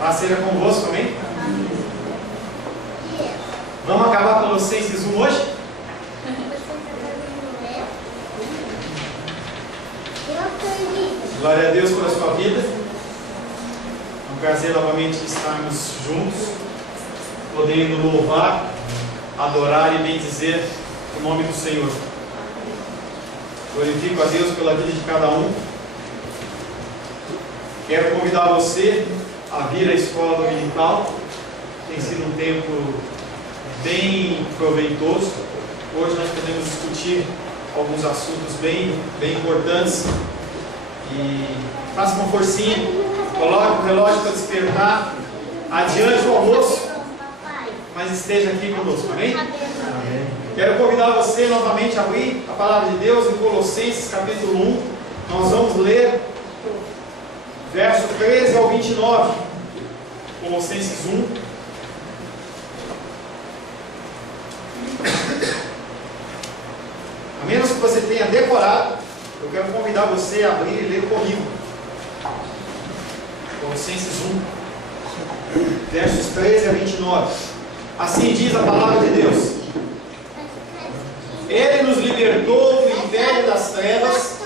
Paz seja convosco, amém? Vamos acabar Colossenses 1 hoje? Glória a Deus pela sua vida. É um prazer novamente estarmos juntos, podendo louvar, adorar e bendizer o nome do Senhor. Glorifico a Deus pela vida de cada um. Quero convidar você a vir à escola dominical. Tem sido um tempo bem proveitoso. Hoje nós podemos discutir alguns assuntos bem importantes. E faça uma forcinha, coloque o relógio para despertar, adiante o almoço, mas esteja aqui conosco, amém? Amém. Quero convidar você novamente a abrir a palavra de Deus em Colossenses capítulo 1. Nós vamos ler verso 13 ao 29, Colossenses 1. A menos que você tenha decorado, eu quero convidar você a abrir e ler comigo. Colossenses 1, versos 13 a 29. Assim diz a palavra de Deus: Ele nos libertou do império das trevas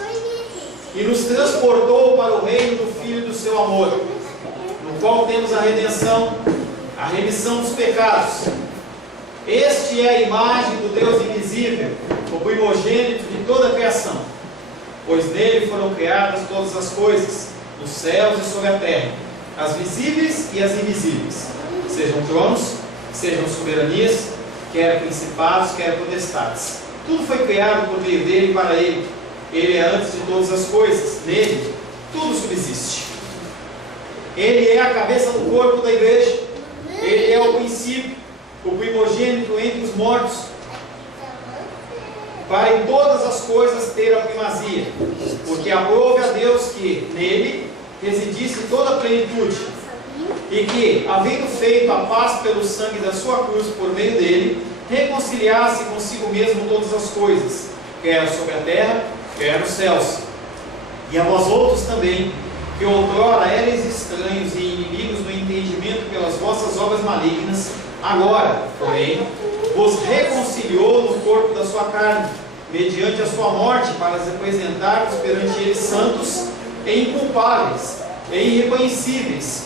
e nos transportou para o reino do Filho do seu amor, no qual temos a redenção, a remissão dos pecados. Este é a imagem do Deus invisível, o primogênito de toda a criação, pois nele foram criadas todas as coisas, nos céus e sobre a terra, as visíveis e as invisíveis, sejam tronos, sejam soberanias, quer principados, quer potestades. Tudo foi criado por meio dele e para ele. Ele é antes de todas as coisas, nele tudo subsiste. Ele é a cabeça do corpo da igreja. Ele é o princípio, o primogênito entre os mortos, para em todas as coisas ter a primazia, porque aprove a Deus que nele residisse toda a plenitude, e que, havendo feito a paz pelo sangue da sua cruz por meio dele, reconciliasse consigo mesmo todas as coisas, quer sobre a terra, quer nos céus. E a vós outros também, que outrora erais estranhos e inimigos no entendimento pelas vossas obras malignas, agora, porém, vos reconciliou no corpo da sua carne, mediante a sua morte, para se apresentar-vos perante ele santos e inculpáveis e irrepreensíveis,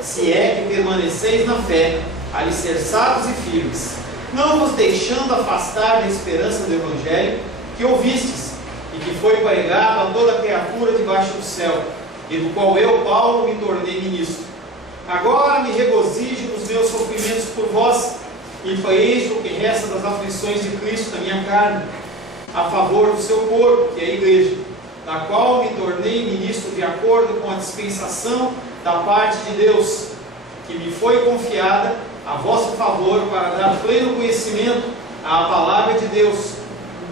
se é que permaneceis na fé, alicerçados e firmes, não vos deixando afastar da esperança do Evangelho que ouvistes, e que foi pregado a toda criatura debaixo do céu, e do qual eu, Paulo, me tornei ministro. Agora me regozijo nos meus sofrimentos por vós, e preencho o que resta das aflições de Cristo na minha carne, a favor do seu corpo, que é a igreja, da qual me tornei ministro de acordo com a dispensação da parte de Deus, que me foi confiada a vosso favor para dar pleno conhecimento à palavra de Deus,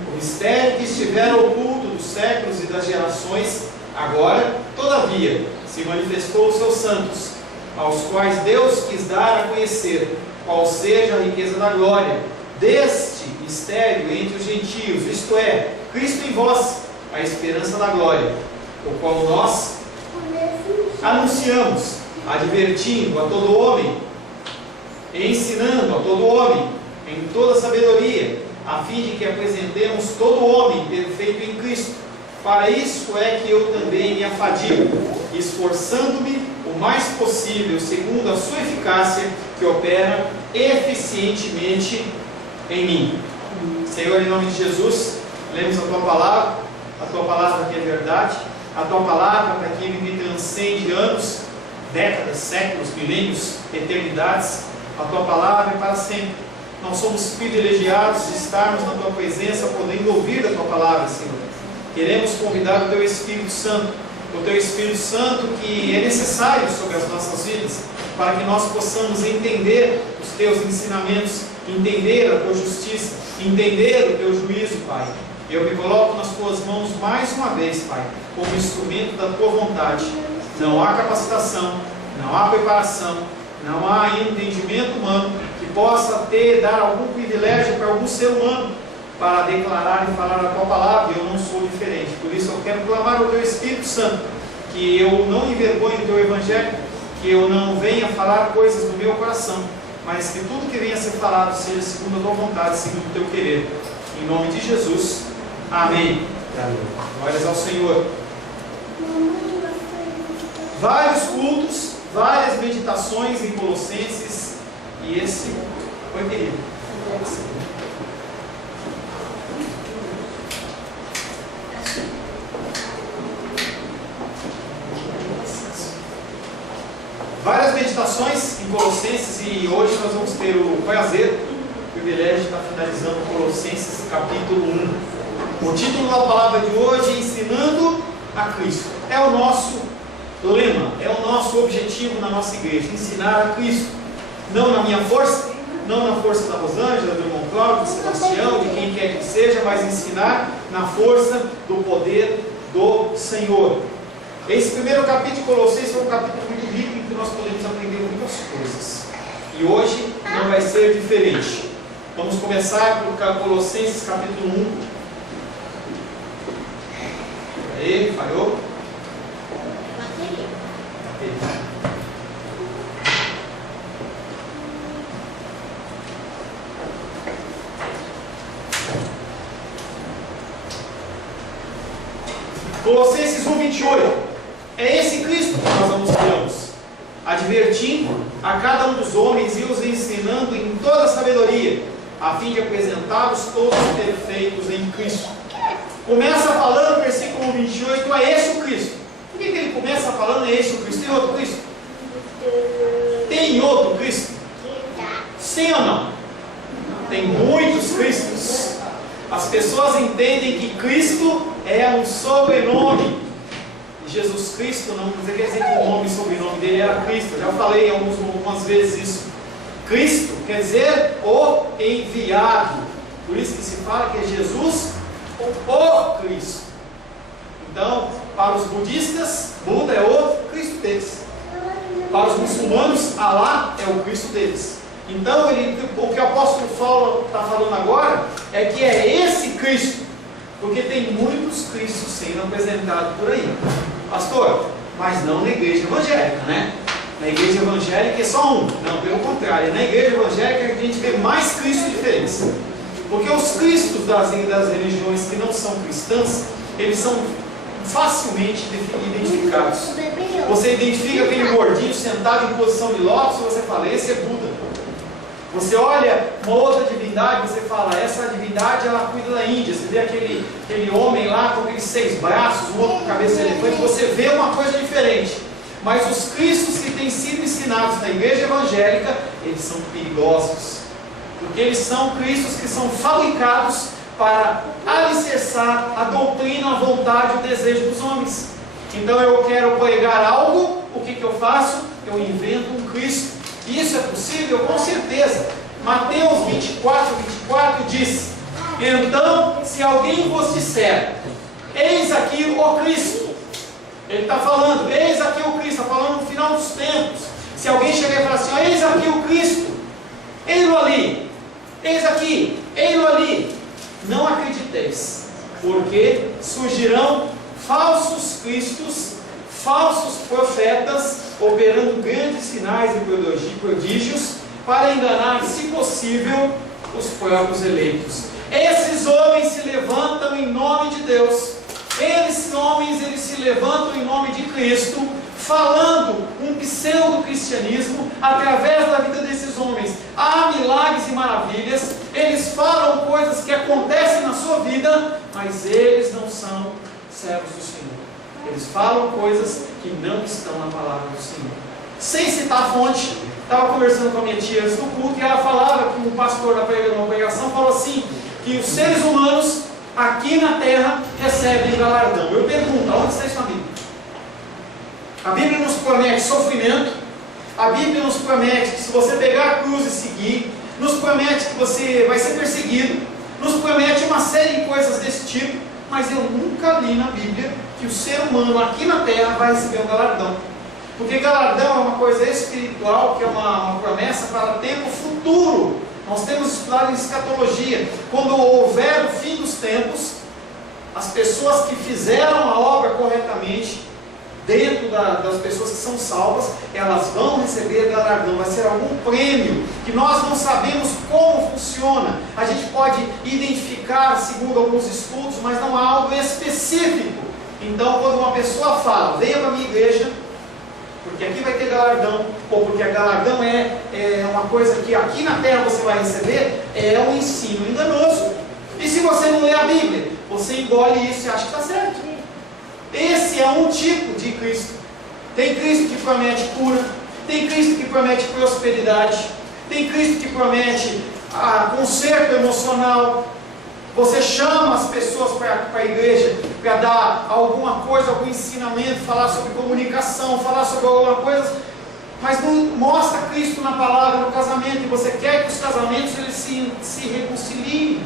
o mistério que estivera oculto dos séculos e das gerações, agora, todavia, se manifestou aos seus santos, aos quais Deus quis dar a conhecer qual seja a riqueza da glória deste mistério entre os gentios, isto é, Cristo em vós, a esperança da glória, o qual nós anunciamos, advertindo a todo homem, e ensinando a todo homem, em toda sabedoria, a fim de que apresentemos todo homem perfeito em Cristo. Para isso é que eu também me afadigo, esforçando-me o mais possível, segundo a sua eficácia, que opera eficientemente em mim. Senhor, em nome de Jesus, lemos a Tua palavra que é verdade, a Tua palavra para que me transcende anos, décadas, séculos, milênios, eternidades. A Tua palavra é para sempre. Nós somos privilegiados de estarmos na Tua presença, podendo ouvir a Tua palavra, Senhor. Queremos convidar o Teu Espírito Santo que é necessário sobre as nossas vidas, para que nós possamos entender os Teus ensinamentos, entender a Tua justiça, entender o Teu juízo, Pai. Eu me coloco nas Tuas mãos mais uma vez, Pai, como instrumento da Tua vontade. Não há capacitação, não há preparação, não há entendimento humano que possa dar algum privilégio para algum ser humano para declarar e falar a Tua palavra. Eu não sou diferente. Por isso eu quero clamar ao Teu Espírito Santo, que eu não envergonhe o Teu Evangelho, que eu não venha falar coisas do meu coração, mas que tudo que venha a ser falado seja segundo a tua vontade, segundo o teu querer. Em nome de Jesus. Amém. Glórias ao Senhor. Vários cultos, várias meditações em Colossenses, e esse foi terrível. Várias meditações em Colossenses, e hoje nós vamos ter o prazer, o privilégio de estar finalizando Colossenses capítulo 1. O título da palavra de hoje é Ensinando a Cristo. É o nosso lema, é o nosso objetivo na nossa igreja, ensinar a Cristo. Não na minha força, não na força da Rosângela, do irmão Cláudio, do Sebastião, de quem quer que seja, mas ensinar na força do poder do Senhor. Esse primeiro capítulo de Colossenses é um capítulo muito rico em que nós podemos aprender muitas coisas. E hoje não vai ser diferente. Vamos começar por Colossenses capítulo 1. Aí, falhou? Colossenses 1:28. É esse Cristo que nós anunciamos, advertindo a cada um dos homens e os ensinando em toda a sabedoria, a fim de apresentá-los todos perfeitos em Cristo. Começa falando, versículo 28, é esse o Cristo. Por que ele começa falando é esse o Cristo? Tem outro Cristo? Tem outro Cristo? Sim ou não? Tem muitos Cristos. As pessoas entendem que Cristo é um sobrenome. Jesus Cristo não quer dizer que o nome e sobrenome dele era Cristo. Eu já falei algumas vezes isso. Cristo quer dizer o enviado. Por isso que se fala que é Jesus o Cristo. Então, para os budistas, Buda é o Cristo deles. Para os muçulmanos, Alá é o Cristo deles. Então, o que o apóstolo Paulo está falando agora é que é esse Cristo, porque tem muitos Cristos sendo apresentados por aí. Pastor, mas não na igreja evangélica, né? Na igreja evangélica é só um. Não, pelo contrário, na igreja evangélica a gente vê mais Cristos diferentes. Porque os Cristos das religiões que não são cristãs, eles são facilmente identificados. Você identifica aquele gordinho sentado em posição de lótus, você fala, esse é Buda. Você olha uma outra divindade, você fala, essa divindade ela cuida da Índia. Você vê aquele homem lá com aqueles 6 braços, um outro com cabeça de elefante, você vê uma coisa diferente. Mas os cristos que têm sido ensinados na igreja evangélica, eles são perigosos. Porque eles são cristos que são fabricados para alicerçar a doutrina, a vontade, o desejo dos homens. Então eu quero pregar algo, o que eu faço? Eu invento um Cristo. Isso é possível? Com certeza. Mateus 24 diz: então, se alguém vos disser, eis aqui o Cristo. Ele está falando, eis aqui o Cristo, está falando no final dos tempos. Se alguém chegar e falar assim, eis aqui o Cristo, eis-lo ali, eis aqui, eis-lo ali, não acrediteis, porque surgirão falsos cristos, falsos profetas, operando grandes sinais e prodígios, para enganar, se possível, os próprios eleitos. Esses homens se levantam em nome de Deus. Esses homens, eles se levantam em nome de Cristo, falando um pseudo-cristianismo através da vida desses homens. Há milagres e maravilhas, eles falam coisas que acontecem na sua vida, mas eles não são servos do Senhor. Eles falam coisas que não estão na palavra do Senhor. Sem citar a fonte, estava conversando com a minha tia antes do culto, e ela falava que um pastor na pregação falou assim, que os seres humanos aqui na terra recebem galardão. Eu pergunto, aonde está isso na Bíblia? A Bíblia nos promete sofrimento, a Bíblia nos promete que se você pegar a cruz e seguir, nos promete que você vai ser perseguido, nos promete uma série de coisas desse tipo, mas eu nunca li na Bíblia que o ser humano aqui na terra vai receber um galardão. Porque galardão é uma coisa espiritual, que é uma promessa para tempo futuro. Nós temos estudado em escatologia. Quando houver o fim dos tempos, as pessoas que fizeram a obra corretamente dentro das pessoas que são salvas, elas vão receber galardão, vai ser algum prêmio, que nós não sabemos como funciona. A gente pode identificar segundo alguns estudos, mas não há algo específico. Então, quando uma pessoa fala, venha para a minha igreja, porque aqui vai ter galardão, ou porque a galardão é uma coisa que aqui na terra você vai receber, é um ensino enganoso. E se você não lê a Bíblia, você engole isso e acha que está certo. Esse é um tipo de Cristo. Tem Cristo que promete cura, tem Cristo que promete prosperidade, tem Cristo que promete conserto emocional. Você chama as pessoas para a igreja para dar alguma coisa, algum ensinamento, falar sobre comunicação, falar sobre alguma coisa, mas não mostra Cristo na palavra, no casamento, e você quer que os casamentos eles se reconciliem.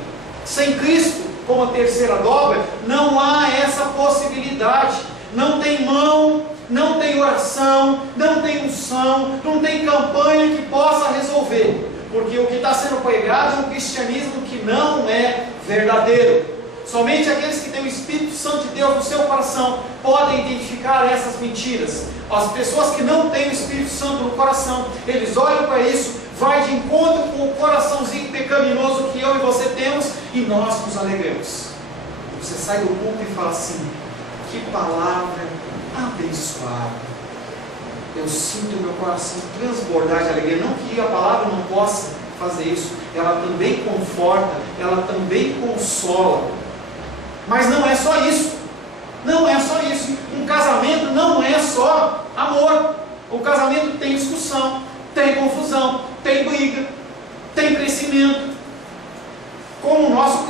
Sem Cristo como a terceira dobra, não há essa possibilidade. Não tem mão, não tem oração, não tem unção, não tem campanha que possa resolver. Porque o que está sendo pregado é um cristianismo que não é verdadeiro. Somente aqueles que têm o Espírito Santo de Deus no seu coração podem identificar essas mentiras. As pessoas que não têm o Espírito Santo no coração, eles olham para isso, vai de encontro com o coraçãozinho pecaminoso que eu e você temos, e nós nos alegramos. Você sai do culto e fala assim: que palavra abençoada. Eu sinto o meu coração transbordar de alegria. Não que a palavra não possa fazer isso, ela também conforta, ela também consola. Mas não é só isso. Não é só isso. Um casamento não é só amor. O casamento tem discussão, tem confusão, tem briga, tem crescimento. Como o nosso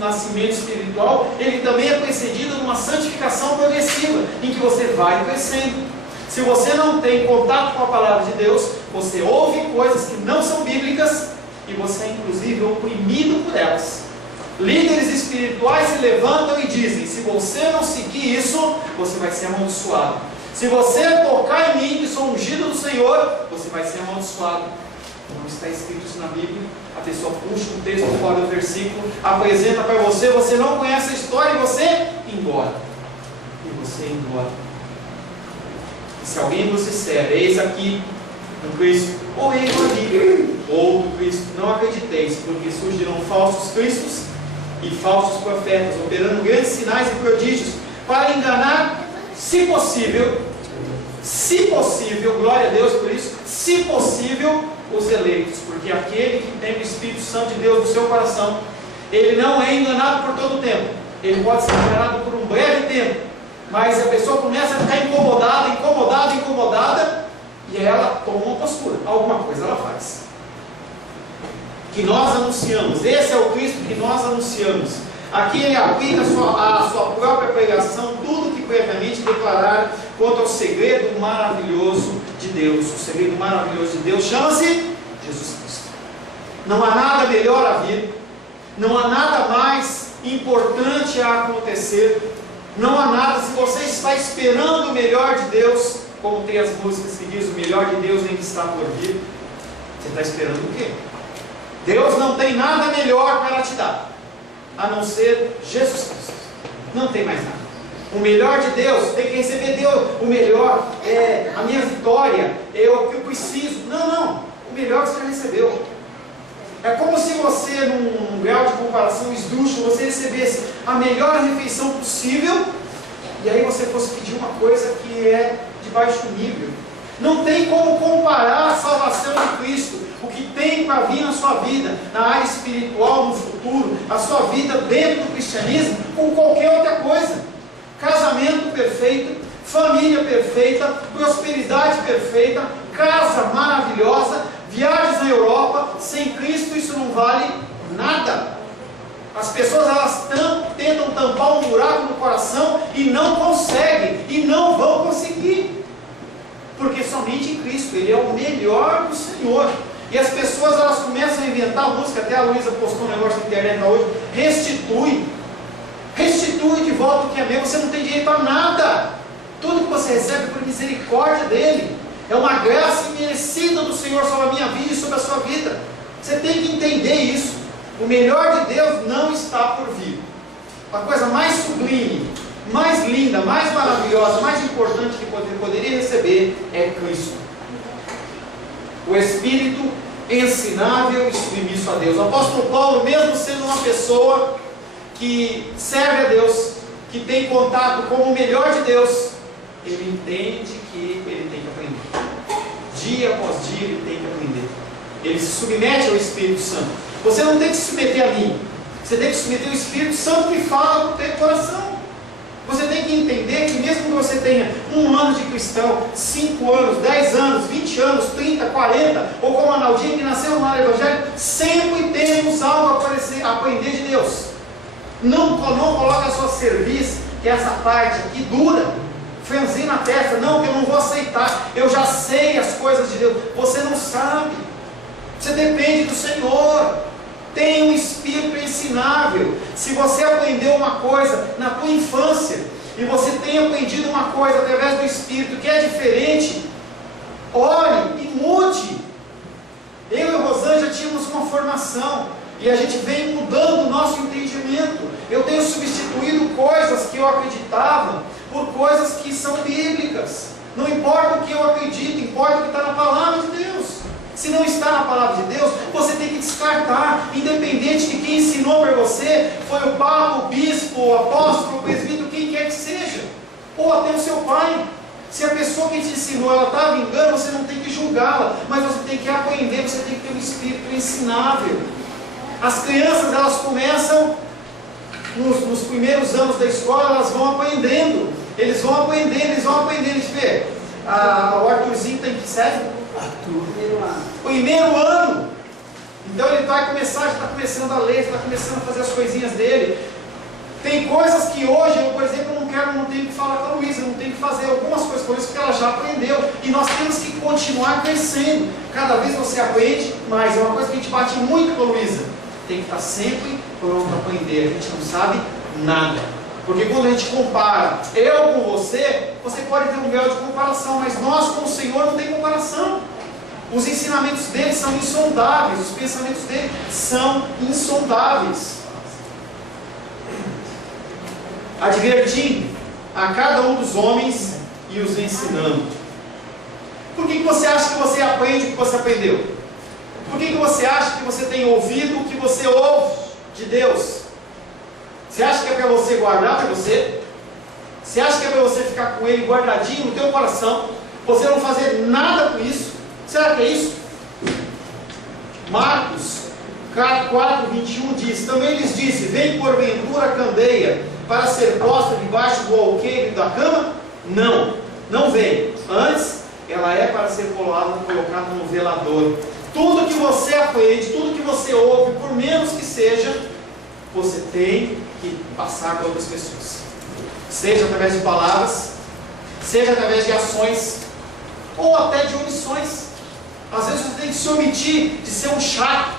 nascimento espiritual, ele também é precedido de uma santificação progressiva, em que você vai crescendo. Se você não tem contato com a palavra de Deus, você ouve coisas que não são bíblicas, e você é inclusive oprimido por elas. Líderes espirituais se levantam e dizem: se você não seguir isso, você vai ser amaldiçoado. Se você tocar em mim, que sou ungido do Senhor, você vai ser amaldiçoado. Não está escrito isso na Bíblia. A pessoa puxa um texto fora do versículo, apresenta para você, você não conhece a história e você engorda. E você engorda. E se alguém vos disser: eis aqui um Cristo, ou eis ali outro Cristo, não acrediteis, porque surgirão falsos cristos e falsos profetas, operando grandes sinais e prodígios, para enganar, se possível, glória a Deus por isso, se possível, os eleitos. Porque aquele que tem o Espírito Santo de Deus no seu coração, ele não é enganado por todo o tempo. Ele pode ser enganado por um breve tempo, mas a pessoa começa a ficar incomodada, e ela toma uma postura, alguma coisa ela faz. Que nós anunciamos, esse é o Cristo que nós anunciamos. Aqui ele aplica a sua própria pregação, tudo que previamente declararam quanto ao segredo maravilhoso de Deus. O segredo maravilhoso de Deus chama-se Jesus Cristo. Não há nada melhor a vir, não há nada mais importante a acontecer, não há nada. Se você está esperando o melhor de Deus, como tem as músicas que diz: o melhor de Deus ainda está por vir, você está esperando o quê? Deus não tem nada melhor para te dar, a não ser Jesus Cristo. Não tem mais nada. O melhor de Deus, tem que receber Deus. O melhor é a minha vitória, é o que eu preciso. Não. O melhor que você já recebeu. É como se você, num grau de comparação esdrúxulo, você recebesse a melhor refeição possível, e aí você fosse pedir uma coisa que é de baixo nível. Não tem como comparar a salvação de Cristo, o que tem para vir na sua vida, na área espiritual, no futuro, a sua vida dentro do cristianismo, com qualquer outra coisa. Casamento perfeito, família perfeita, prosperidade perfeita, casa maravilhosa, viagens na Europa. Sem Cristo isso não vale nada. As pessoas elas tentam tampar um buraco no coração e não conseguem, e não vão conseguir. Porque somente em Cristo, Ele é o melhor do Senhor. E as pessoas elas começam a inventar música, até a Luísa postou um negócio na internet hoje: restitui de volta o que é meu. Você não tem direito a nada. Tudo que você recebe é por misericórdia dEle. É uma graça imerecida do Senhor sobre a minha vida e sobre a sua vida. Você tem que entender isso. O melhor de Deus não está por vir. A coisa mais sublime, mais linda, mais maravilhosa, mais importante que poderia receber é Cristo. O Espírito ensinável e submisso a Deus. O apóstolo Paulo, mesmo sendo uma pessoa que serve a Deus, que tem contato com o melhor de Deus, ele entende que ele tem que aprender. Dia após dia ele tem que aprender. Ele se submete ao Espírito Santo. Você não tem que se submeter a mim. Você tem que submeter ao Espírito Santo que fala no teu coração. Você tem que entender que mesmo que você tenha 1 ano de cristão, 5 anos, 10 anos, 20 anos, 30, 40, ou como a Naldinha que nasceu no lar evangélico, sempre temos algo a aprender de Deus. Não coloque a sua cerviz, que é essa parte aqui dura, franzir na testa. Não, que eu não vou aceitar. Eu já sei as coisas de Deus. Você não sabe. Você depende do Senhor. Tem um espírito ensinável. Se você aprendeu uma coisa na tua infância, e você tem aprendido uma coisa através do Espírito que é diferente, ore e mude. Eu e a Rosângela tínhamos uma formação, e a gente vem mudando o nosso entendimento. Eu tenho substituído coisas que eu acreditava por coisas que são bíblicas. Não importa o que eu acredito, importa o que está na palavra de Deus. Se não está na palavra de Deus, você tem que descartar, independente de quem ensinou para você, foi o papa, o bispo, o apóstolo, o presbítero, quem quer que seja, ou até o seu pai. Se a pessoa que te ensinou, ela estava engano, você não tem que julgá-la, mas você tem que aprender, você tem que ter um espírito ensinável. As crianças, elas começam, nos primeiros anos da escola, elas vão aprendendo, eles vão aprendendo, a gente vê, o Arthurzinho tem que série? Primeiro ano. Então ele vai começar, já está começando a ler, está começando a fazer as coisinhas dele. Tem coisas que hoje eu, por exemplo, não tenho que falar com a Luísa, não tenho que fazer algumas coisas com isso, porque ela já aprendeu. E nós temos que continuar crescendo. Cada vez você aprende mais. É uma coisa que a gente bate muito com a Luísa. Tem que estar sempre pronto a aprender. A gente não sabe nada. Porque quando a gente compara eu com você pode ter um grau de comparação, mas nós com o Senhor não tem comparação. Os ensinamentos dele são insondáveis, os pensamentos dele são insondáveis. Advertindo a cada um dos homens e os ensinando. Por que você acha que você aprende o que você aprendeu? Por que você acha que você tem ouvido o que você ouve de Deus? Você acha que é para você guardar para você? Você acha que é para você ficar com ele guardadinho no teu coração? Você não fazer nada com isso? Será que é isso? Marcos 4:21 diz: também lhes disse, vem porventura a candeia para ser posta debaixo do alqueire da cama? Não, não vem. Antes, ela é para ser colocada no velador. Tudo que você aprende, tudo que você ouve, por menos que seja, você tem que passar para outras pessoas. Seja através de palavras, seja através de ações, ou até de omissões. Às vezes você tem que se omitir de ser um chato.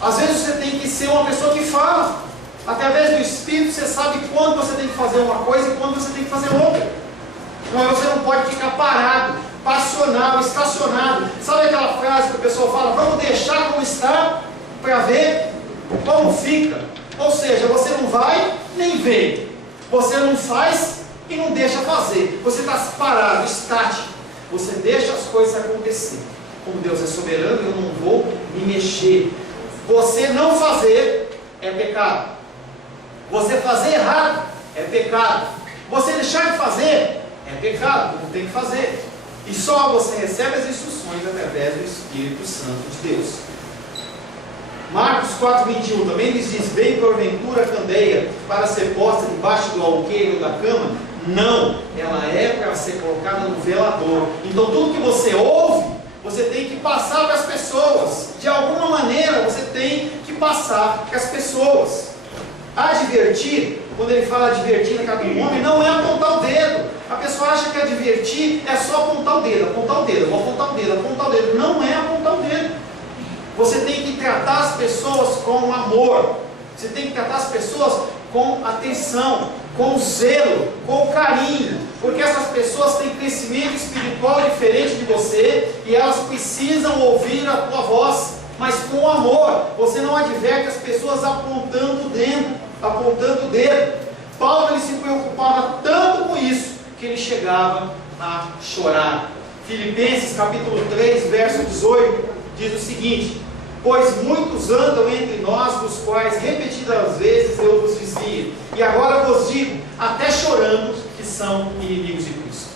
Às vezes você tem que ser uma pessoa que fala. Através do Espírito você sabe quando você tem que fazer uma coisa e quando você tem que fazer outra. Então você não pode ficar parado, passional, estacionado. Sabe aquela frase que o pessoal fala, vamos deixar como está para ver como fica? Ou seja, você não vai nem vem. Você não faz e não deixa fazer. Você está parado, estático. Você deixa as coisas acontecer. Como Deus é soberano, eu não vou me mexer. Você não fazer é pecado. Você fazer errado é pecado. Você deixar de fazer é pecado, não tem que fazer. E só você recebe as instruções através do Espírito Santo de Deus. Marcos 4:21 também lhes diz, vem porventura a candeia para ser posta debaixo do alqueire da cama? Não, ela é para ser colocada no velador. Então tudo que você ouve, você tem que passar para as pessoas. De alguma maneira você tem que passar para as pessoas. Advertir, quando ele fala advertir na cara do homem, não é apontar o dedo. A pessoa acha que advertir é só apontar o dedo, vou apontar o dedo. Não é apontar o dedo. Você tem que tratar as pessoas com amor. Você tem que tratar as pessoas com atenção, com zelo, com carinho. Porque essas pessoas têm crescimento espiritual diferente de você e elas precisam ouvir a tua voz, mas com amor. Você não adverte as pessoas apontando o dedo. Paulo ele se preocupava tanto com isso, que ele chegava a chorar. Filipenses capítulo 3, verso 18, diz o seguinte: pois muitos andam entre nós, dos quais repetidas vezes eu vos dizia, e agora vos digo, até chorando, que são inimigos de Cristo.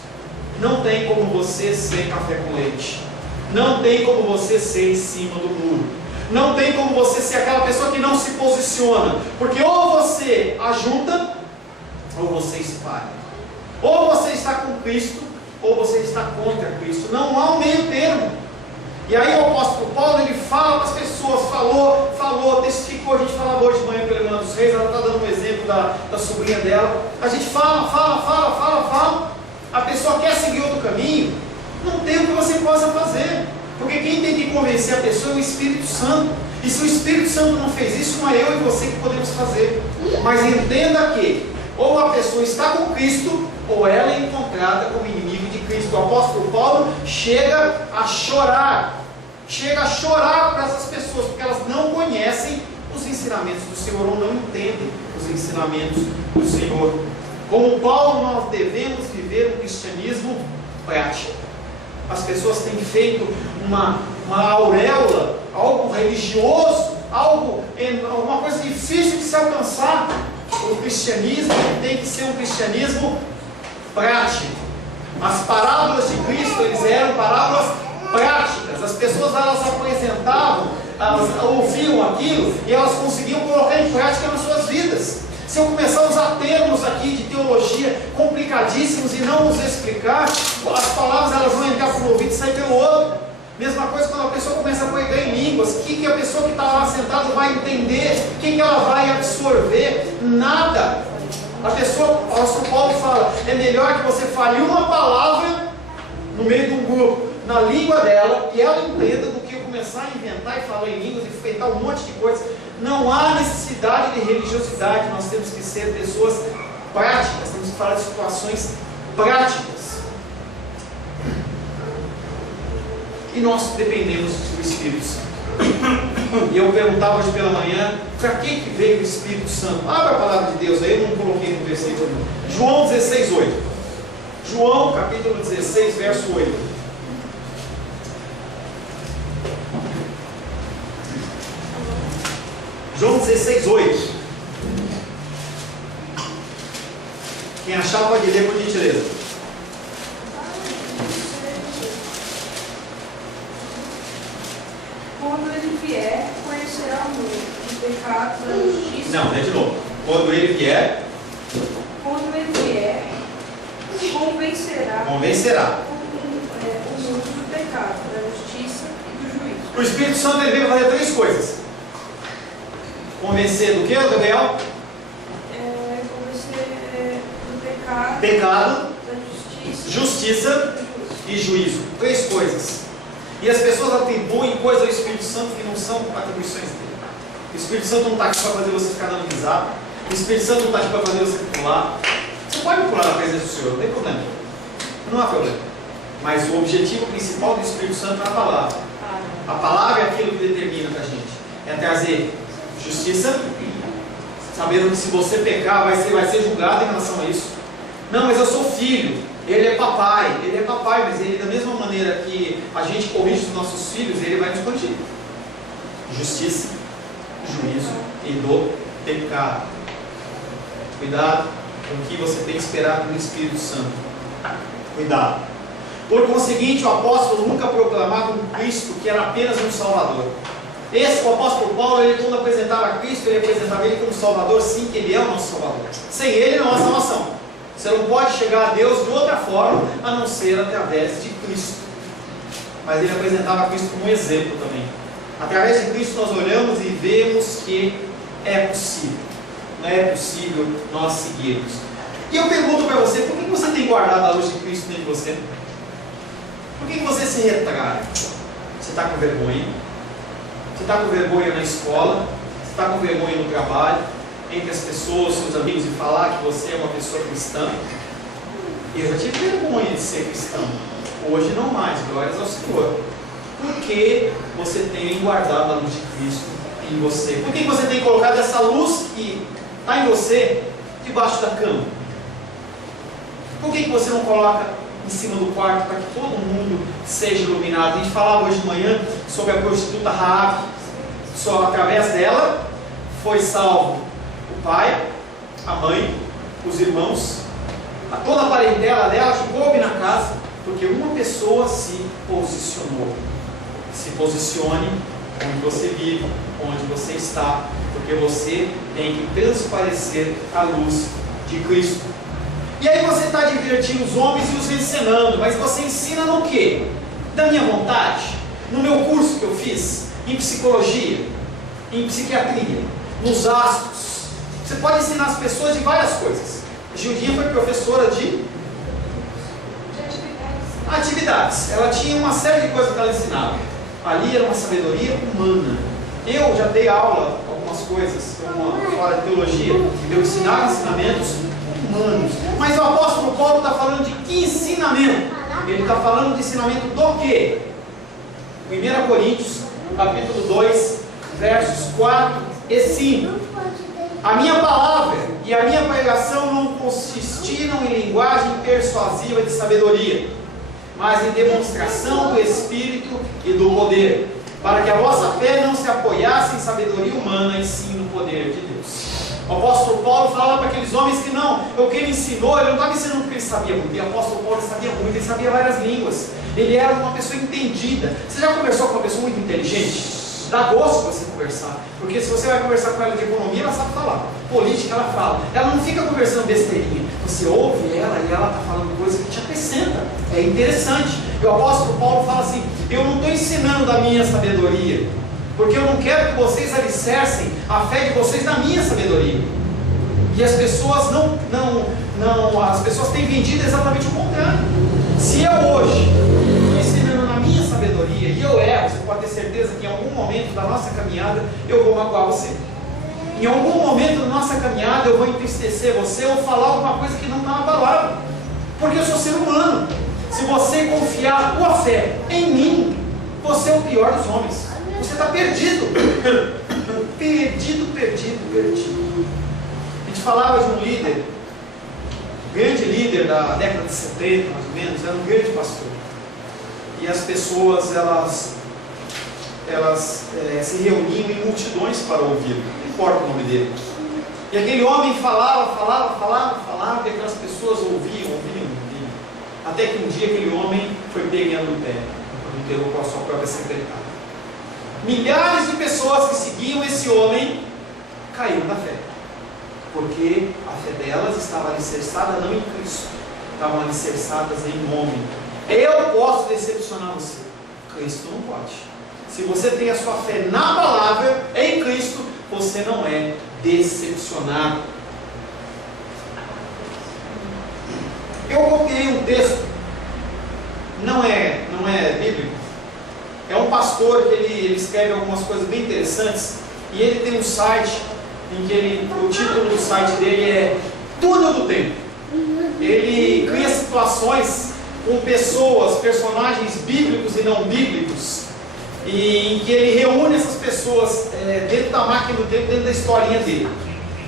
Não tem como você ser café com leite. Não tem como você ser em cima do muro. Não tem como você ser aquela pessoa que não se posiciona. Porque ou você ajunta, ou você espalha. Ou você está com Cristo, ou você está contra Cristo. Não há um meio termo. E aí o apóstolo Paulo, ele fala para as pessoas, falou, testificou. A gente falava hoje de manhã pela Irmã dos Reis, ela está dando um exemplo da sobrinha dela. A gente fala. A pessoa quer seguir outro caminho, não tem o que você possa fazer. Porque quem tem que convencer a pessoa é o Espírito Santo. E se o Espírito Santo não fez isso, não é eu e você que podemos fazer. Mas entenda que ou a pessoa está com Cristo, ou ela é encontrada como inimigo de Cristo. O apóstolo Paulo chega a chorar para essas pessoas, porque elas não conhecem os ensinamentos do Senhor, ou não entendem os ensinamentos do Senhor. Como Paulo, nós devemos viver um cristianismo prático. As pessoas têm feito uma auréola, algo religioso, uma coisa difícil de se alcançar. O cristianismo tem que ser um cristianismo prático. As parábolas de Cristo, eles eram parábolas práticas. As pessoas, elas apresentavam, elas ouviam aquilo e elas conseguiam colocar em prática nas suas vidas. Se eu começar a usar termos aqui de teologia complicadíssimos e não os explicar, as palavras elas vão entrar por um ouvido e sair pelo outro. Mesma coisa quando a pessoa começa a pregar em línguas. O que a pessoa que está lá sentada vai entender? O que ela vai absorver? Nada. A pessoa, o apóstolo Paulo fala, é melhor que você fale uma palavra no meio de um grupo, na língua dela, e ela entenda, do que eu começar a inventar e falar em línguas e enfrentar um monte de coisas. Não há necessidade de religiosidade, nós temos que ser pessoas práticas, temos que falar de situações práticas. E nós dependemos do Espírito Santo. E eu perguntava hoje pela manhã, para que veio o Espírito Santo? Abra a palavra de Deus, aí eu não coloquei no versículo. João 16, 8. João capítulo 16, verso 8. João 16, 8. Quem achar pode ler, por gentileza. Quando ele vier, conhecerá o mundo, de pecados, da justiça. Não, lê de novo. Quando ele vier, convencerá o mundo do pecado, da justiça e do juízo. o Espírito Santo ele veio fazer três coisas. Convencer do que, Gabriel? Convencer do Pecado, da justiça e juízo. Três coisas. E as pessoas atribuem coisas ao Espírito Santo que não são atribuições dele. O Espírito Santo não está aqui para fazer você ficar dando risada. O Espírito Santo não está aqui para fazer você pular. Você pode pular na presença do Senhor, não tem problema. Não há problema. Mas o objetivo principal do Espírito Santo é a palavra. A palavra é aquilo que determina para a gente. É trazer justiça, sabendo que se você pecar, vai ser julgado em relação a isso. Não, mas eu sou filho. Ele é papai, mas ele, da mesma maneira que a gente corrige os nossos filhos, ele vai nos corrigir. Justiça, juízo e do pecado. Cuidado com o que você tem esperado no Espírito Santo. Cuidado. Por conseguinte, o apóstolo nunca proclamava um Cristo que era apenas um Salvador. O apóstolo Paulo, ele quando apresentava Cristo, ele apresentava ele como Salvador, sim, que ele é o nosso Salvador. Sem ele não há salvação. Você não pode chegar a Deus de outra forma, a não ser através de Cristo. Mas ele apresentava Cristo como um exemplo também. Através de Cristo nós olhamos e vemos que é possível. Não é possível nós seguirmos. E eu pergunto para você, por que você tem guardado a luz de Cristo dentro de você? Por que você se retrai? Você está com vergonha? Você está com vergonha na escola? Você está com vergonha no trabalho? Entre as pessoas, seus amigos, e falar que você é uma pessoa cristã? Eu já tive vergonha de ser cristão. Hoje não mais, glórias ao Senhor. Por que você tem guardado a luz de Cristo em você? Por que você tem colocado essa luz que está em você, que debaixo da cama? Por que você não coloca em cima do quarto para que todo mundo seja iluminado? A gente falava hoje de manhã sobre a prostituta Raabe. Só através dela foi salvo o pai, a mãe, os irmãos, toda a parentela dela que coube na casa, porque uma pessoa se posicionou. Se posicione onde você vive, onde você está, porque você tem que transparecer a luz de Cristo. E aí você está divertindo os homens e os ensinando, mas você ensina no quê? Da minha vontade? No meu curso que eu fiz, em psicologia, em psiquiatria, nos astros. Você pode ensinar as pessoas de várias coisas. A Gildinha foi professora de atividades. Ela tinha uma série de coisas que ela ensinava. Ali era uma sabedoria humana. Eu já dei aula, algumas coisas, fora de teologia, eu ensinava ensinamentos humanos. Mas o apóstolo Paulo está falando de que ensinamento? Ele está falando de ensinamento do quê? 1 Coríntios, capítulo 2, versos 4 e 5. A minha palavra e a minha pregação não consistiram em linguagem persuasiva de sabedoria, mas em demonstração do Espírito e do poder, para que a vossa fé não se apoiasse em sabedoria humana, e sim no poder de Deus. O apóstolo Paulo falava para aqueles homens que não, o que ele ensinou, ele não estava ensinando porque ele sabia muito. E o apóstolo Paulo sabia muito, ele sabia várias línguas. Ele era uma pessoa entendida. Você já conversou com uma pessoa muito inteligente? Dá gosto você conversar, porque se você vai conversar com ela de economia, ela sabe falar. Política, ela fala. Ela não fica conversando besteirinha. Você ouve ela e ela está falando coisa que te acrescenta. É interessante. E o apóstolo Paulo fala assim: eu não estou ensinando da minha sabedoria, porque eu não quero que vocês alicercem a fé de vocês na minha sabedoria. E as pessoas as pessoas têm vendido exatamente o contrário. Se eu hoje estou ensinando na minha sabedoria e eu erro, você pode ter certeza que em algum momento da nossa caminhada eu vou magoar você. Em algum momento da nossa caminhada eu vou entristecer você ou falar alguma coisa que não está na palavra. Porque eu sou ser humano. Se você confiar a tua fé em mim, você é o pior dos homens. Você está perdido. Perdido. A gente falava de um líder, grande líder da década de 70, mais ou menos, era um grande pastor. E as pessoas, elas se reuniam em multidões para ouvir, não importa o nome dele. E aquele homem falava, e aquelas pessoas ouviam. Até que um dia aquele homem foi pego em adultério, adulterou com a sua própria secretária. Milhares de pessoas que seguiam esse homem caíram na fé, porque a fé delas estava alicerçada não em Cristo, estavam alicerçadas em homem. Eu posso decepcionar você, Cristo não pode. Se você tem a sua fé na palavra, em Cristo, você não é decepcionado. Eu copiei um texto, não é bíblico, é um pastor que ele escreve algumas coisas bem interessantes, e ele tem um site em que o título do site dele é Túnel do Tempo. Ele cria situações com pessoas, personagens bíblicos e não bíblicos, e em que ele reúne essas pessoas dentro da máquina do tempo, dentro da historinha dele.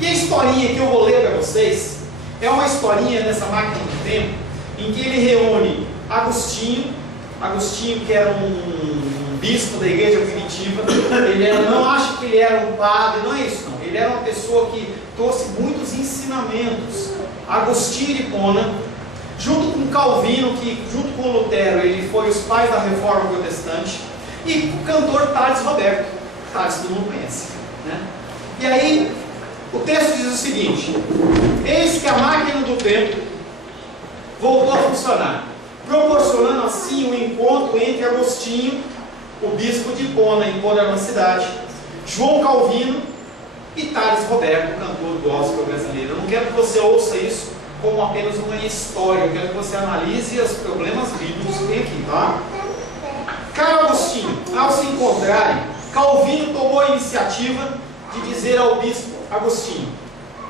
E a historinha que eu vou ler para vocês é uma historinha nessa máquina do tempo, em que ele reúne Agostinho, que era um bispo da igreja primitiva. Não acho que ele era um padre, não é isso não. Ele era uma pessoa que trouxe muitos ensinamentos. Agostinho de Hipona, junto com Calvino, que junto com Lutero, ele foi os pais da reforma protestante, e o cantor Thales Roberto. Thales todo mundo conhece, né? E aí, o texto diz o seguinte: eis que a máquina do tempo voltou a funcionar, proporcionando assim um encontro entre Agostinho, o bispo de Hipona era uma cidade, João Calvino e Thales Roberto, o cantor gospel brasileiro. Eu não quero que você ouça isso como apenas uma história, eu quero que você analise os problemas bíblicos que tem aqui, tá? Caro Agostinho, ao se encontrarem, Calvino tomou a iniciativa de dizer ao bispo Agostinho: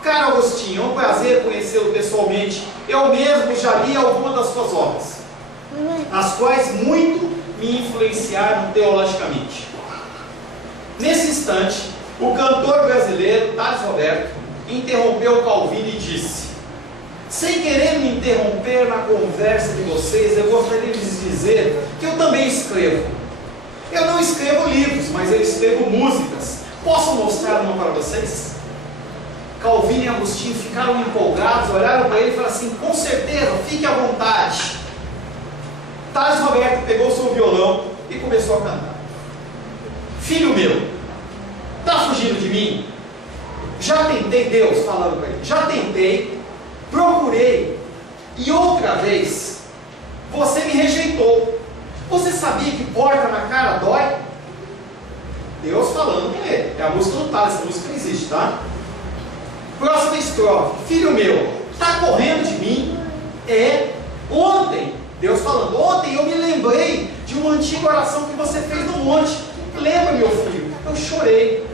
caro Agostinho, é um prazer conhecê-lo pessoalmente. Eu mesmo já li algumas das suas obras, as quais muito me influenciaram teologicamente. Nesse instante, o cantor brasileiro Thales Roberto interrompeu Calvino e disse: sem querer me interromper na conversa de vocês, eu gostaria de dizer que eu também escrevo. Eu não escrevo livros, mas eu escrevo músicas. Posso mostrar uma para vocês? Calvino e Agostinho ficaram empolgados, olharam para ele e falaram assim: com certeza, fique à vontade. Tales Roberto pegou o seu violão e começou a cantar. Filho meu, está fugindo de mim? Já tentei, Deus falando para ele, já tentei, procurei, e outra vez você me rejeitou. Você sabia que porta na cara dói? Deus falando com ele. É a música do Tales, essa música não existe, tá? Próxima estrofe: filho meu, está correndo de mim? Ontem, Deus falando, ontem eu me lembrei de uma antiga oração que você fez no monte. Lembra, meu filho? Eu chorei.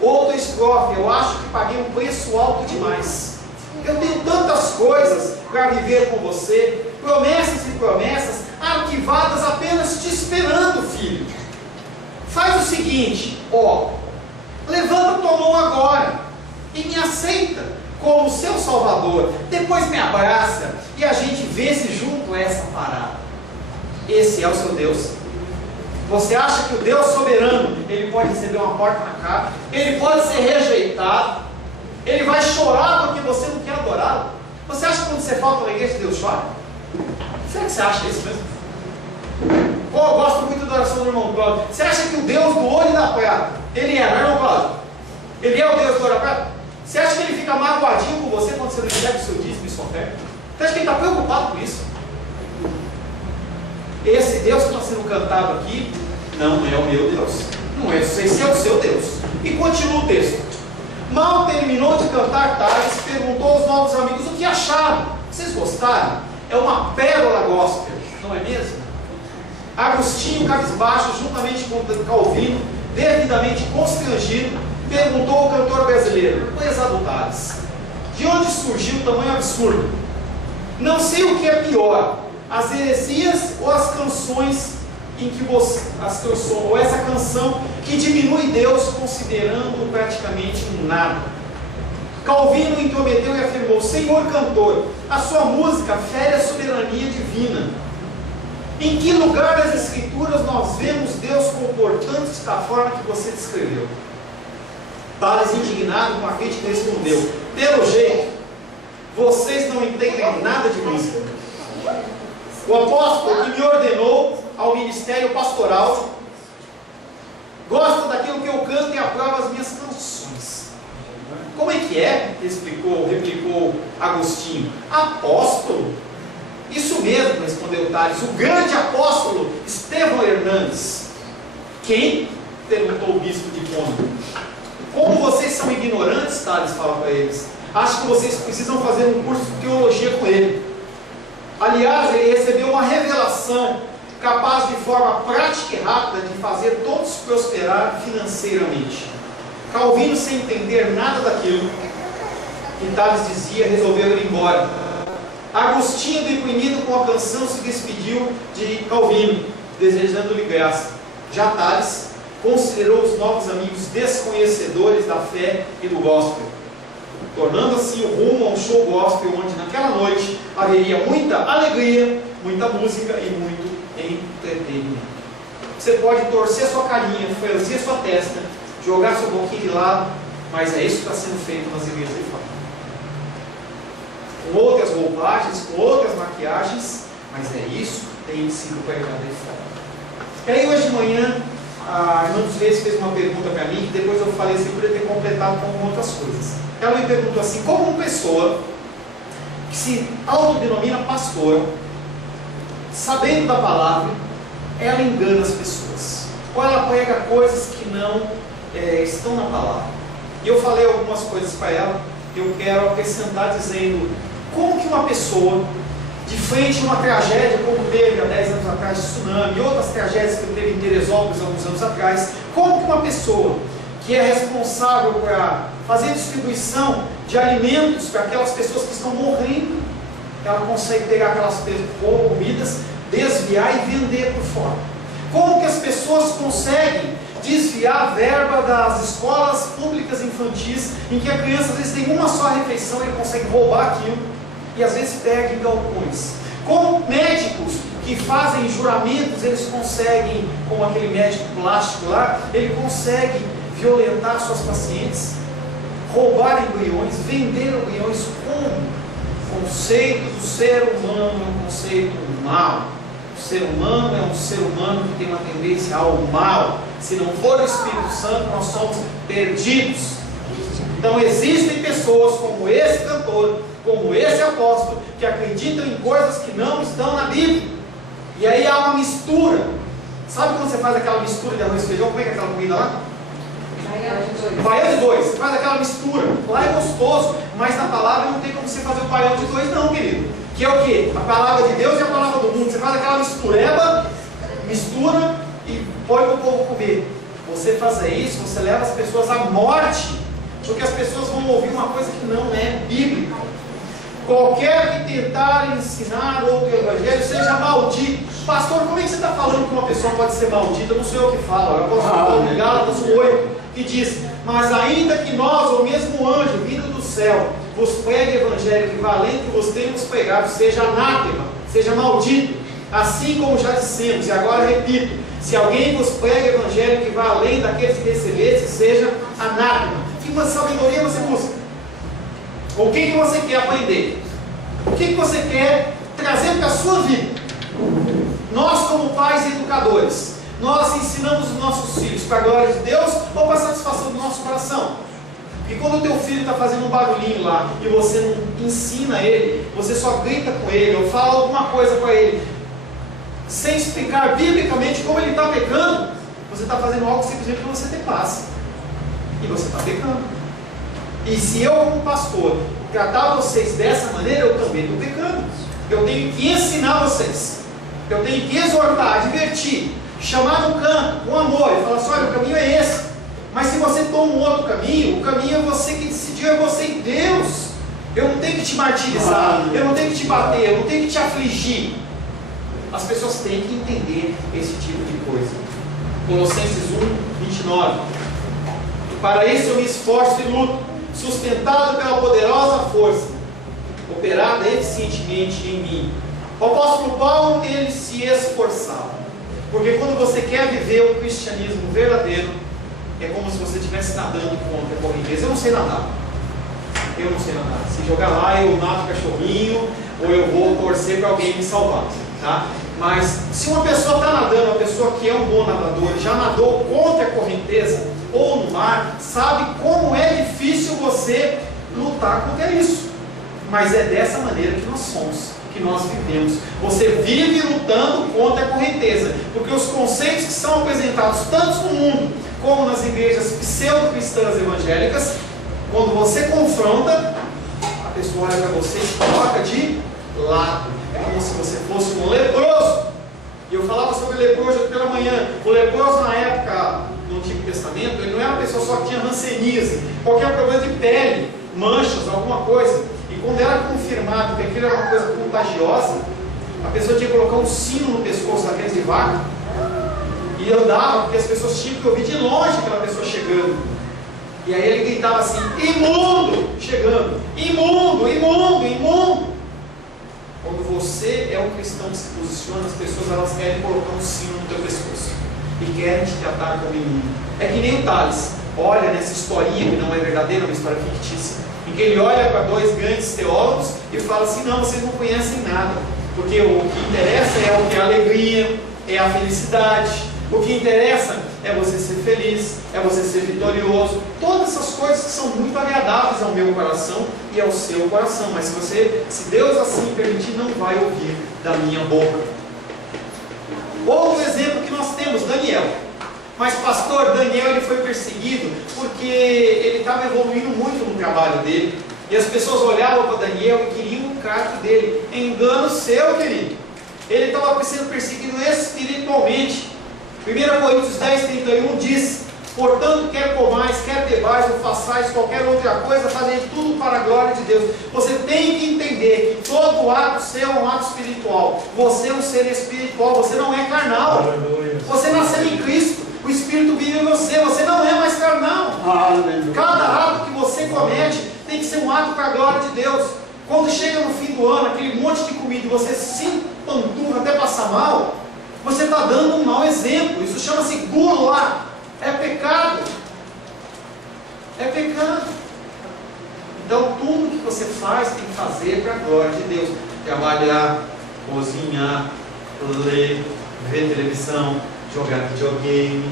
Outra estrofe: eu acho que paguei um preço alto demais. Eu tenho tantas coisas para viver com você, promessas e promessas arquivadas apenas te esperando, filho. Faz o seguinte, levanta tua mão agora e me aceita como seu Salvador. Depois me abraça e a gente vê-se junto a essa parada. Esse é o seu Deus. Você acha que o Deus soberano, ele pode receber uma porta na cara, ele pode ser rejeitado, ele vai chorar porque você não quer adorá-lo? Você acha que quando você falta na igreja, Deus chora? Será que você acha isso mesmo? Eu gosto muito da oração do irmão Cláudio. Você acha que o Deus do olho da prata, ele é, não é, irmão Cláudio? Ele é o Deus do olho da prata? Você acha que ele fica magoadinho com você quando você não entrega o seu dízimo e sua oferta? Você acha que ele está preocupado com isso? Esse Deus que está sendo cantado aqui não é o meu Deus. Não é, esse é o seu Deus. E continua o texto. Mal terminou de cantar Tales, perguntou aos novos amigos o que acharam. Vocês gostaram? É uma pérola gospel, não é mesmo? Agostinho, cabisbaixo, juntamente com Calvino, devidamente constrangido, perguntou ao cantor brasileiro: coisa do Tales, de onde surgiu tamanho absurdo? Não sei o que é pior, as heresias ou as canções em que você, ou essa canção que diminui Deus considerando praticamente um nada. Calvino intrometeu e afirmou: Senhor cantor, a sua música fere a soberania divina. Em que lugar das Escrituras nós vemos Deus comportando-se da forma que você descreveu? Tales, indignado com a crítica, respondeu: pelo jeito, vocês não entendem nada de música. O apóstolo que me ordenou ao ministério pastoral gosta daquilo que eu canto e aprova as minhas canções. Como é que é? Replicou Agostinho. Apóstolo? Isso mesmo, respondeu Tales, o grande apóstolo Estevão Hernandes. Quem? Perguntou o bispo de Cônigo. Como vocês são ignorantes, Tales fala para eles, acho que vocês precisam fazer um curso de teologia com ele. Aliás, ele recebeu uma revelação capaz de forma prática e rápida de fazer todos prosperar financeiramente. Calvino, sem entender nada daquilo que Tales dizia, resolveu ir embora. Agostinho, deprimido com a canção, se despediu de Calvino, desejando-lhe graça. Já Tales considerou os novos amigos desconhecedores da fé e do gospel, tornando assim o rumo a um show gospel, onde naquela noite haveria muita alegria, muita música e muito entretenimento. Você pode torcer sua carinha, franzir sua testa, jogar sua boquinha de lado, mas é isso que está sendo feito nas igrejas de fato. Com outras roupagens, com outras maquiagens, mas é isso que tem sido pregado de fora. E aí hoje de manhã, a irmã dos Reis fez uma pergunta para mim, que depois eu falei assim, eu poderia ter completado com outras coisas. Ela me perguntou assim: como uma pessoa que se autodenomina pastora, sabendo da palavra, ela engana as pessoas, ou ela prega coisas que não estão na palavra. E eu falei algumas coisas para ela, eu quero acrescentar dizendo: como que uma pessoa, de frente a uma tragédia como teve há 10 anos atrás de tsunami, e outras tragédias que teve em Teresópolis há alguns anos atrás, como que uma pessoa que é responsável para fazer distribuição de alimentos para aquelas pessoas que estão morrendo, ela consegue pegar aquelas comidas, desviar e vender por fora? Como que as pessoas conseguem desviar a verba das escolas públicas infantis, em que a criança às vezes tem uma só refeição, ele consegue roubar aquilo e às vezes pega em galpões. Como médicos que fazem juramentos, eles conseguem, como aquele médico plástico lá, ele consegue violentar suas pacientes, roubar embriões, vender embriões. Como? O conceito do ser humano é um conceito mau. O ser humano é um ser humano que tem uma tendência ao mal. Se não for o Espírito Santo, nós somos perdidos. Então existem pessoas como esse cantor, como esse apóstolo, que acreditam em coisas que não estão na Bíblia. E aí há uma mistura. Sabe quando você faz aquela mistura de arroz e feijão? Como é que é aquela comida lá? Baião de dois. Você faz aquela mistura. Lá é gostoso, mas na palavra não tem como você fazer o baião de dois não, querido. Que é o quê? A palavra de Deus e a palavra do mundo. Você faz aquela mistureba, mistura e põe para o povo comer. Você fazer isso, você leva as pessoas à morte, porque as pessoas vão ouvir uma coisa que não é bíblica. Qualquer que tentar ensinar outro evangelho seja maldito. Pastor, como é que você está falando que uma pessoa pode ser maldita? Não sou eu que falo, eu posso falar em Gálatas 8, que diz: mas ainda que nós, ou mesmo anjo vindo do céu, vos pregue evangelho que valente que vos tenhamos pregado, seja anátema, seja maldito. Assim como já dissemos, e agora repito: se alguém vos prega evangelho que vá além daqueles que recebesse, seja anátema. Que sabedoria você busca? O que você quer aprender? O que você quer trazer para a sua vida? Nós, como pais e educadores, nós ensinamos os nossos filhos para a glória de Deus ou para a satisfação do nosso coração? Porque quando o teu filho está fazendo um barulhinho lá e você não ensina ele, você só grita com ele ou fala alguma coisa para ele, sem explicar biblicamente como ele está pecando, você está fazendo algo simplesmente para você ter paz. E você está pecando. E se eu, como pastor, tratar vocês dessa maneira, eu também estou pecando. Eu tenho que ensinar vocês. Eu tenho que exortar, advertir, chamar no canto, com amor, e falar assim: olha, o caminho é esse. Mas se você toma um outro caminho, o caminho é você que decidiu, é você e Deus. Eu não tenho que te martirizar, eu não tenho que te bater, eu não tenho que te afligir. As pessoas têm que entender esse tipo de coisa. Colossenses 1, 29. Para isso eu me esforço e luto, sustentado pela poderosa força, operada eficientemente em mim. O apóstolo Paulo, ele se esforçava, porque quando você quer viver o cristianismo verdadeiro, é como se você estivesse nadando contra a correnteza. Eu não sei nadar. Se jogar lá, eu nado cachorrinho, ou eu vou torcer para alguém me salvar, tá? Mas se uma pessoa está nadando, uma pessoa que é um bom nadador, já nadou contra a correnteza ou no mar, sabe como é difícil você lutar contra isso. Mas é dessa maneira que nós somos, que nós vivemos. Você vive lutando contra a correnteza, porque os conceitos que são apresentados tanto no mundo como nas igrejas pseudo-cristãs evangélicas, quando você confronta, a pessoa olha para você e coloca de lado. É como se você fosse um leproso. E eu falava sobre leproso pela manhã. O leproso na época do Antigo Testamento, ele não era uma pessoa só que tinha hanseníase, qualquer problema de pele, manchas, alguma coisa. E quando era confirmado que aquilo era uma coisa contagiosa, a pessoa tinha que colocar um sino no pescoço daqueles de vaca e andava, porque as pessoas tinham que ouvir de longe aquela pessoa chegando. E aí ele gritava assim: imundo! Chegando, imundo, imundo, imundo. Quando você é um cristão que se posiciona, as pessoas elas querem colocar um sino no teu pescoço e querem te tratar como imundo. É que nem o Tales olha nessa historinha que não é verdadeira, uma história fictícia, em que ele olha para dois grandes teólogos e fala assim: não, vocês não conhecem nada, porque o que interessa é o que é a alegria, é a felicidade. O que interessa é você ser feliz, é você ser vitorioso. Todas essas coisas que são muito agradáveis ao meu coração e ao seu coração. Mas se Deus assim permitir, não vai ouvir da minha boca. Outro exemplo que nós temos, Daniel. Mas pastor, Daniel ele foi perseguido porque ele estava evoluindo muito no trabalho dele. E as pessoas olhavam para Daniel e queriam o cargo dele. Engano seu, querido. Ele estava sendo perseguido espiritualmente. 1 Coríntios 10:31 diz: portanto, quer comais, quer bebais ou façais qualquer outra coisa, fazei tudo para a glória de Deus. Você tem que entender que todo ato seu é um ato espiritual. Você é um ser espiritual, você não é carnal. Você nasceu em Cristo. O Espírito vive em você. Você não é mais carnal. Aleluia. Cada ato que você comete tem que ser um ato para a glória de Deus. Quando chega no fim do ano, aquele monte de comida e você se empanturra até passar mal, você está dando um mau exemplo. Isso chama-se gula. É pecado. É pecado. Então tudo que você faz tem que fazer para a glória de Deus. Trabalhar, cozinhar, ler, ver televisão, jogar videogame,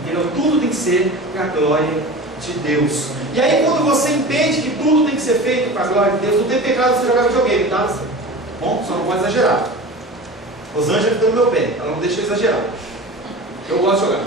entendeu? Tudo tem que ser para a glória de Deus. E aí quando você entende que tudo tem que ser feito para a glória de Deus, não tem pecado você jogar videogame, tá? Bom, só não pode exagerar. Rosângela fica no meu pé, ela não deixa eu exagerar. Eu gosto de jogar.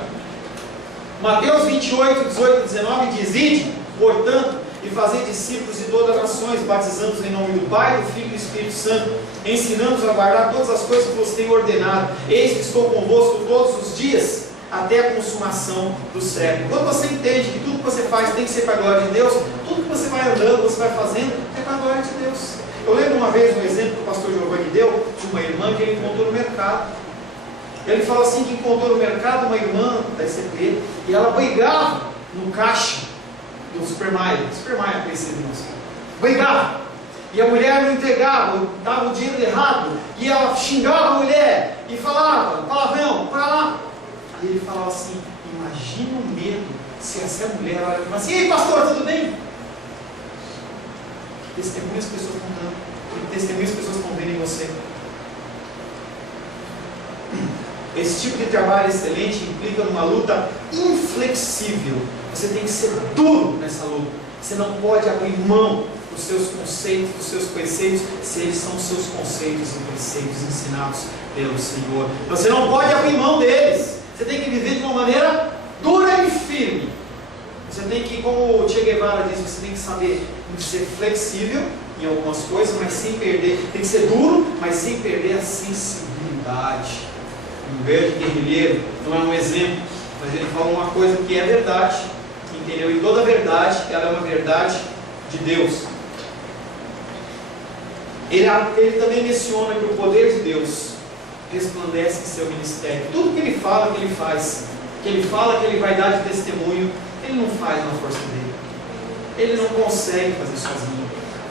Mateus 28, 18 e 19 diz: ide, portanto, e fazer discípulos de todas as nações, batizando-os em nome do Pai, do Filho e do Espírito Santo, ensinando-os a guardar todas as coisas que vos tenho ordenado. Eis que estou convosco todos os dias, até a consumação do século. Quando você entende que tudo que você faz tem que ser para a glória de Deus, tudo que você vai andando, você vai fazendo, é para a glória de Deus. Eu lembro uma vez um exemplo que o pastor Giovanni deu, de uma irmã que ele encontrou no mercado. Ele falou assim que encontrou no mercado uma irmã da ICP, e ela brigava no caixa do Supermaia, conhecido irmãos. Brigava. E a mulher não entregava, dava o dinheiro errado, e ela xingava a mulher, e falava, palavrão, para lá. E ele falava assim: imagina o medo se essa mulher olha e fala assim: ei pastor, tudo bem? Testemunha as pessoas estão dando, que testemunha as pessoas estão vendo em você. Esse tipo de trabalho excelente implica numa luta inflexível. Você tem que ser duro nessa luta. Você não pode abrir mão dos seus conceitos, dos seus preceitos, se eles são seus conceitos e preceitos ensinados pelo Senhor. Você não pode abrir mão deles. Você tem que viver de uma maneira dura e firme. Você tem que, como o Che Guevara diz, você tem que saber ser flexível em algumas coisas, mas sem perder. Tem que ser duro, mas sem perder a sensibilidade. Um grande guerrilheiro não é um exemplo, mas ele fala uma coisa que é verdade, entendeu? E toda verdade, ela é uma verdade de Deus. Ele também menciona que o poder de Deus resplandece em seu ministério. Tudo que ele fala, que ele faz, que ele fala que ele vai dar de testemunho, ele não faz na força dele. Ele não consegue fazer sozinho.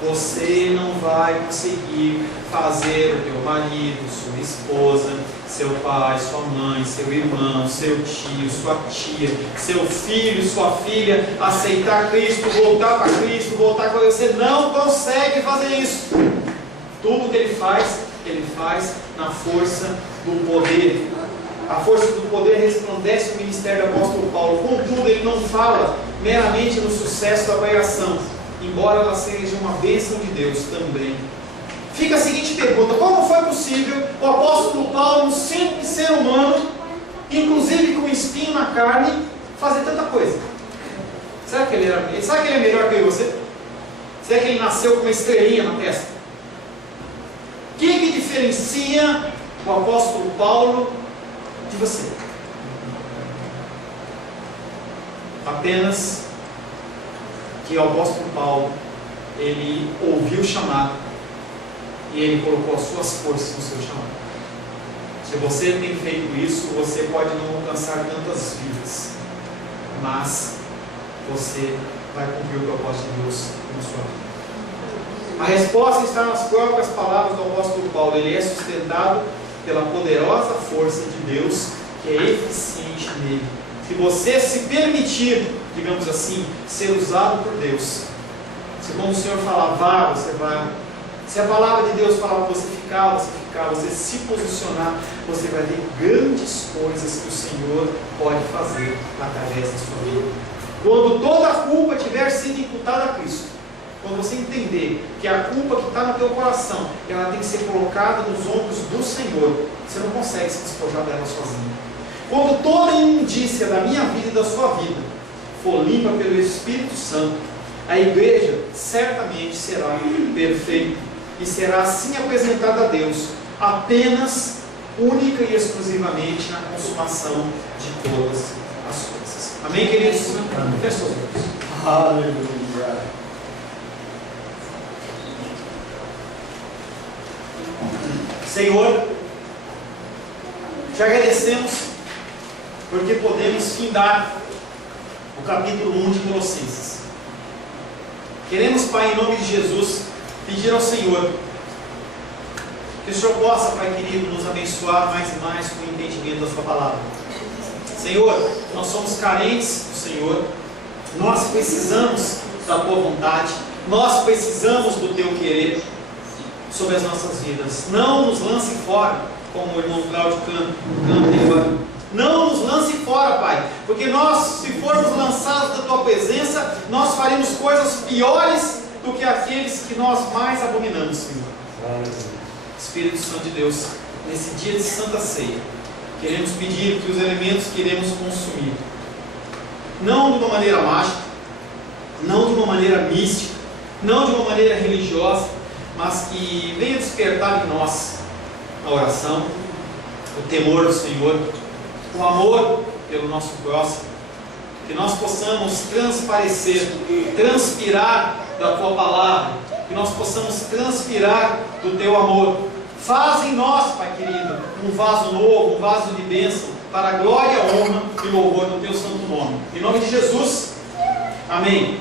Você não vai conseguir fazer o teu marido, sua esposa, seu pai, sua mãe, seu irmão, seu tio, sua tia, seu filho, sua filha aceitar Cristo, voltar para Cristo, voltar com você. Não consegue fazer isso. Tudo que ele faz na força do poder. A força do poder resplandece o ministério do apóstolo Paulo. Contudo, ele não fala meramente no sucesso da pregação, embora ela seja uma bênção de Deus também. Fica a seguinte pergunta: como foi possível o apóstolo Paulo, um simples ser humano, inclusive com um espinho na carne, fazer tanta coisa? Será que ele é melhor que eu e você? Será que ele nasceu com uma estrelinha na testa? O que diferencia o apóstolo Paulo de você? Apenas que o apóstolo Paulo, ele ouviu o chamado e ele colocou as suas forças no seu chamado. Se você tem feito isso, você pode não alcançar tantas vidas, mas você vai cumprir o propósito de Deus na sua vida. A resposta está nas próprias palavras do apóstolo Paulo. Ele é sustentado pela poderosa força de Deus que é eficiente nele. Se você se permitir, digamos assim, ser usado por Deus, se quando o Senhor falar vá, você vai. Se a palavra de Deus falar para você ficar, você ficar. Você se posicionar, você vai ver grandes coisas que o Senhor pode fazer através da sua vida. Quando toda a culpa tiver sido imputada a Cristo, quando você entender que a culpa que está no teu coração, ela tem que ser colocada nos ombros do Senhor, você não consegue se despojar dela sozinho. Quando toda a imundícia da minha vida e da sua vida for limpa pelo Espírito Santo, a igreja certamente será perfeita e será assim apresentada a Deus, apenas, única e exclusivamente na consumação de todas as coisas. Amém, queridos? Feche seus olhos. Aleluia. Senhor, Te agradecemos porque podemos findar o capítulo 1 de Colossenses. Queremos, Pai, em nome de Jesus, pedir ao Senhor que o Senhor possa, Pai querido, nos abençoar mais e mais com o entendimento da Sua palavra. Senhor, nós somos carentes do Senhor, nós precisamos da Tua vontade, nós precisamos do Teu querer sobre as nossas vidas. Não nos lance fora, como o irmão Cláudio canta agora. Não nos lance fora, Pai, porque nós, se formos lançados da Tua presença, nós faremos coisas piores do que aqueles que nós mais abominamos, Senhor. Espírito Santo de Deus, nesse dia de Santa Ceia, queremos pedir que os elementos que iremos consumir, não de uma maneira mágica, não de uma maneira mística, não de uma maneira religiosa, mas que venha despertar em nós a oração, o temor do Senhor, o amor pelo nosso próximo, que nós possamos transparecer, transpirar da Tua palavra, que nós possamos transpirar do Teu amor. Faz em nós, Pai querido, um vaso novo, um vaso de bênção, para a glória, honra e louvor do Teu santo nome. Em nome de Jesus, amém.